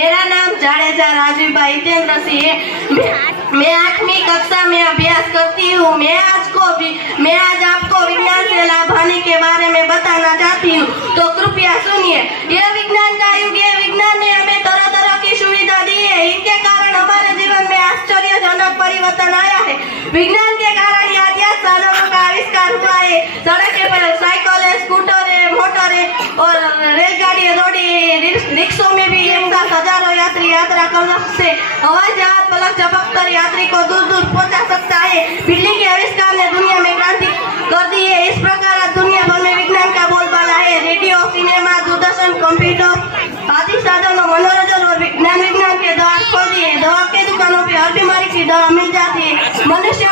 मेरा नाम जाडेजा राजूबा हितेंद्र सिंह है। मैं 8वीं कक्षा में अभ्यास करती हूँ। मैं आज आपको विज्ञान से लाभ हानि के बारे में बताना चाहती हूँ, तो कृपया सुनिए। यह विज्ञान का युग है। विज्ञान ने हमें तरह तरह की सुविधा दी है। इनके कारण हमारे जीवन में आश्चर्यजनक परिवर्तन आया है। विज्ञान के कारण यातायात साधनों का आविष्कार हुआ है। सड़कें पर साइकिल है, स्कूटर है, मोटर है और रेलगाड़ी दौड़ी है। रिक्शों में भी एक साथ हजारों यात्री यात्रा कर सकते हैं। हवाई जहाज पलक झपककर यात्री को दूर दूर पहुंचा सकता है। बिजली के आविष्कार ने दुनिया में क्रांति कर दी है। इस प्रकार आज दुनिया भर में विज्ञान का बोलबाला है। रेडियो, सिनेमा, दूरदर्शन, कंप्यूटर आदि साधनों मनोरंजन और विज्ञान के द्वार खोल दिए। दवा की दुकानों पर हर बीमारी की दवा मिल जाती है। मनुष्य